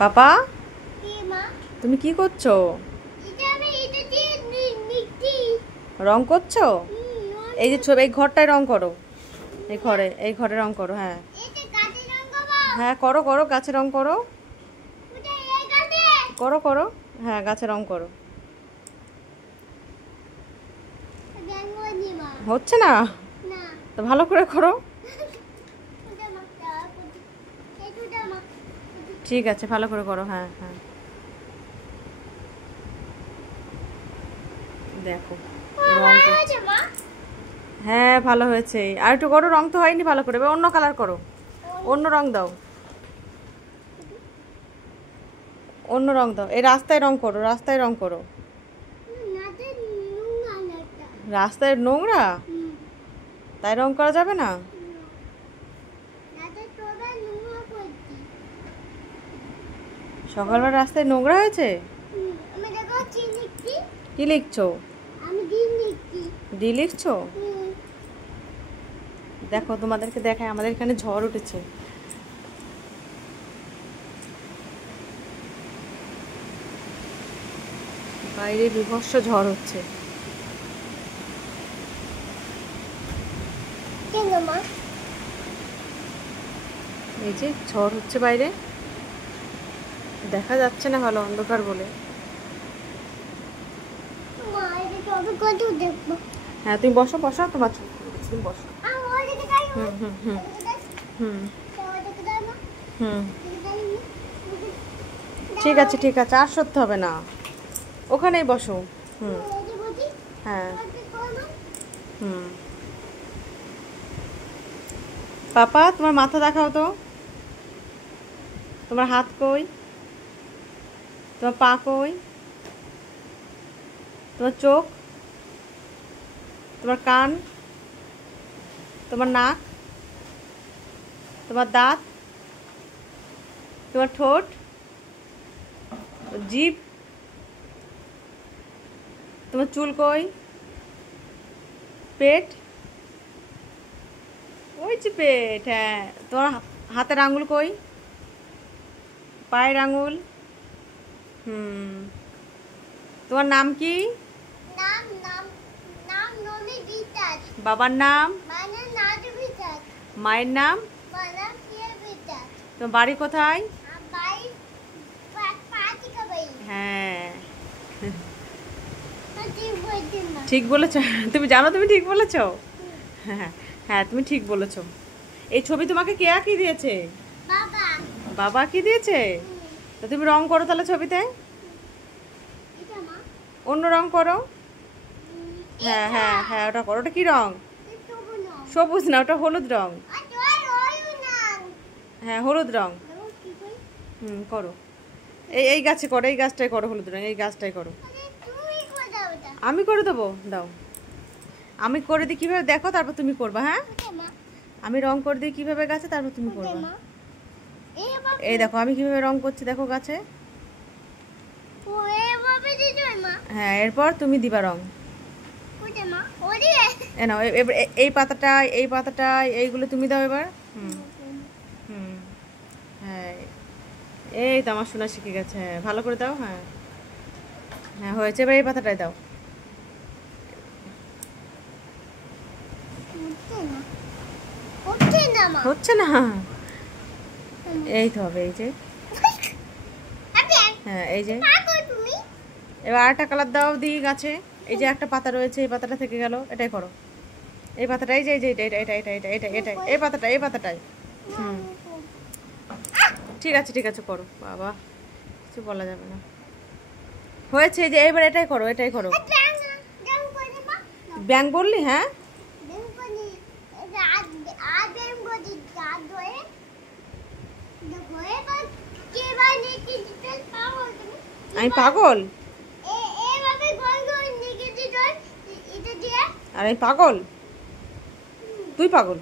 পাপা তুমি কি করছো? রং করছো? এই যে ছবি, এই ঘরটায় রং করো, এই ঘরে রং করো। হ্যাঁ হ্যাঁ, করো করো, গাছে রং করো, করো করো। হ্যাঁ, গাছে রং করো। হচ্ছে না তো ভালো করে করো। ঠিক আছে, ভালো করে করো। হ্যাঁ হ্যাঁ, দেখো রং হ্যাঁ ভালো হয়েছে। আর একটু করো, রং তো হয়নি ভালো করে, অন্য কালার করো, অন্য রং দাও, অন্য রং দাও। এই রাস্তায় রং করো, রাস্তায় রং করো। রাস্তায় নোংরা, তাই রং করা যাবে না? সকালবেলা রাস্তায় নোংরা হয়েছে? কি লিখছো? ডি লিখছো? দেখো তোমাদেরকে দেখায়, আমাদের এখানে ঝড় উঠেছে। বাইরে বিভৎস ঝড় হচ্ছে। এই যে ঝড় হচ্ছে বাইরে, দেখা যাচ্ছে না ভালো, অন্ধকার বলে। হ্যাঁ তুমি বসো বসো, তোমার তুমি বসো। হুম হুম হুম হুম হুম, ঠিক আছে ঠিক আছে, আর সরতে হবে না, ওখানেই বসো। হুম হ্যাঁ হুম। পাপা তোমার মাথা দেখাও তো, তোমার হাত কই, তোমার পা কই, তোমার চোখ, তোমার কান, তোমার নাক, তোমার দাঁত, তোমার ঠোঁট, জিভ, তোমার চুল কই, পেট, ওই যে পেট। হ্যাঁ, তোমার হাতের আঙুল কই, পায়ের আঙুল। হুম, তোমার নাম কি? বাবার নাম? মায়ের নাম? তোমার বাড়ি কোথায়? হ্যাঁ ঠিক বলেছ, তুমি জানো তুমি ঠিক বলেছ। হ্যাঁ হ্যাঁ, তুমি ঠিক বলেছ। এই ছবি তোমাকে কে আঁকি দিয়েছে? বাবা কি দিয়েছে? তো তুমি রং করো তাহলে ছবিতে, অন্য রং করো। হ্যাঁ হ্যাঁ হ্যাঁ, ওটা করো। ওটা কি রং? সবুজ না, ওটা হলুদ রং। হ্যাঁ হলুদ রং। হুম করো, এই গাছে করো, এই গাছটাই করো হলুদ রং, এই গাছটাই করো। আমি করে দেবো, দাও আমি করে দিই কীভাবে, দেখো তারপর তুমি করবা। হ্যাঁ, আমি রং করে দিই কীভাবে গাছে, তারপর তুমি করবা। এই দেখো আমি কীভাবে রং করছি, দেখো গাছে। হ্যাঁ, এরপর তুমি দিবা রং। নাও এবার এই পাতাটায়, এই পাতাটায়, এইগুলো তুমি দাও এবার। হুম হুম হ্যাঁ, এই তো আমার শোনা শিখে গেছে। হ্যাঁ ভালো করে দাও। হ্যাঁ হ্যাঁ হয়েছে, এবার এই পাতাটায় দাও। হচ্ছে না, এই তো হবে, এই যে। হ্যাঁ এই যে, এবার আরেকটা কালার দাও দিই গাছে। এই যে একটা পাতা রয়েছে, এই পাতাটা থেকে গেল, এটাই করো। এই পাতাটা, এই যে এই যে এটা এটা এটা এটা এটা এটা এই পাতাটা, এই পাতাটাই। হুম ঠিক আছে ঠিক আছে, করো। বাবা কিছু বলা যাবে না, হয়েছে। এই যে এবার এটাই করো, এটাই করো। ব্যাং বললি? হ্যাঁ আমি পাগল? আর আমি পাগল? তুই পাগল?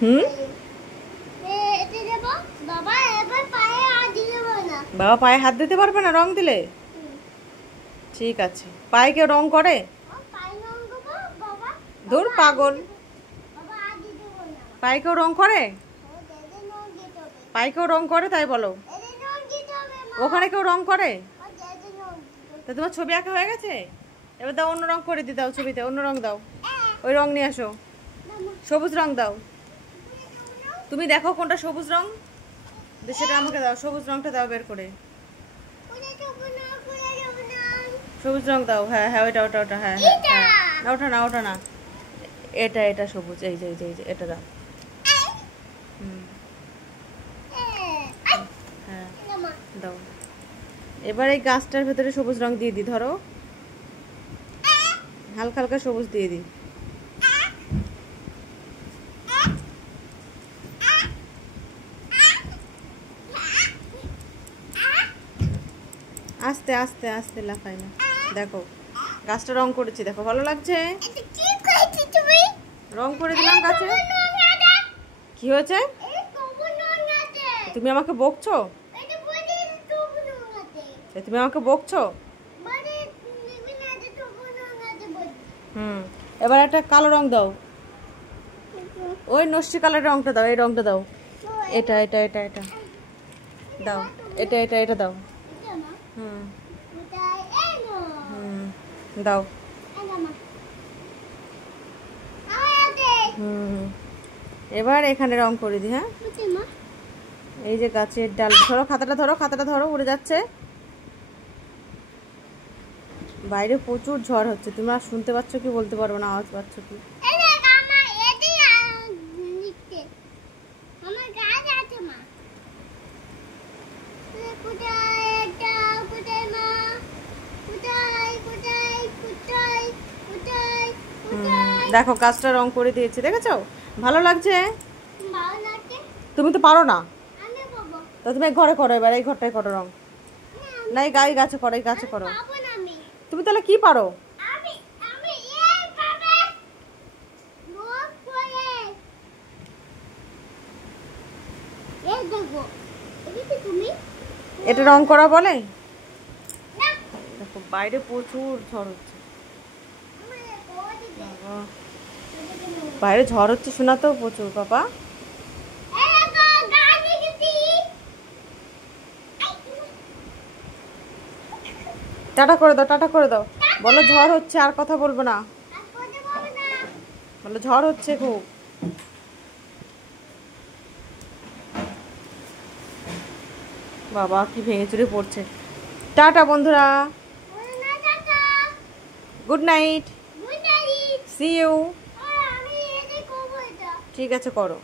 হুম, বাবা পায়ে হাত দিতে পারবে না রং দিলে? ঠিক আছে, পায়ে কেউ রং করে? ধুর পাগল। পায়ে রং করে? পায়ে রং করে তাই বলো? ওখানে কেউ রং করে? তা তোমার ছবি আঁকা হয়ে গেছে? এবার দাও, অন্য রং করে দি, দাও ছবিতে অন্য রং দাও। ওই রং নিয়ে আসো, সবুজ রং দাও। তুমি দেখো কোনটা সবুজ রং, সেটা আমাকে দাও। সবুজ রংটা দাও বের করে। সবুজ রং দাও। হ্যাঁ হ্যাঁ, ওইটা ওটা ওটা। হ্যাঁ হ্যাঁ না, ওটা না, ওটা না, এটা এটা সবুজ। এই যে এই যে এই যে এটা দাও। হ্যাঁ দাও। এবার এই গাছটার ভেতরে সবুজ রং দিয়ে দি, ধরো হালকা হালকা সবুজ দিয়ে দি। আস্তে আস্তে আস্তে, লাফাই না। দেখো গাছটা রং করেছি, দেখো ভালো লাগছে? রং করে দিলাম গাছে। কি হয়েছে? তুমি আমাকে বকছো? তুমি আমাকে বকছো? এবার একটা কালো রং দাও। ওই নস্যি কালার রংটা দাও, এই রংটা দাও। এটা এটা এটা এটা দাও, এটা এটা এটা দাও। দাও। এবার এখানে রং করে দি। হ্যাঁ, এই যে গাছের ডাল, ধরো খাতাটা, ধরো খাতাটা, ধরো উড়ে যাচ্ছে। বাইরে প্রচুর ঝড় হচ্ছে, তুমি আর শুনতে পাচ্ছ কি বলতে পারবো না, আওয়াজ পাচ্ছ কি? দেখো গাছটা রং করে দিয়েছে, দেখেছো? ভালো লাগছে? তুমি তো পারো না, তো তুমি ঘরে করো। এবার এই ঘরটাই করো রং। না, এই গাছে করো, এই গাছে করো। তুমি তাহলে কি পারো? এটা রং করা বলে? দেখো বাইরে প্রচুর ঝড় হচ্ছে। বাইরে ঝড় হচ্ছে শোনা তো প্রচুর বাবা। টাটা করে দাও, টাটা করে দাও। বলো ঝড় হচ্ছে, আর কথা বলবো না। বলো ঝড় হচ্ছে খুব। বাবা কি ভেঙে চুরে পড়ছে। টাটা বন্ধুরা, গুড নাইট, সি ইউ। ঠিক আছে করো।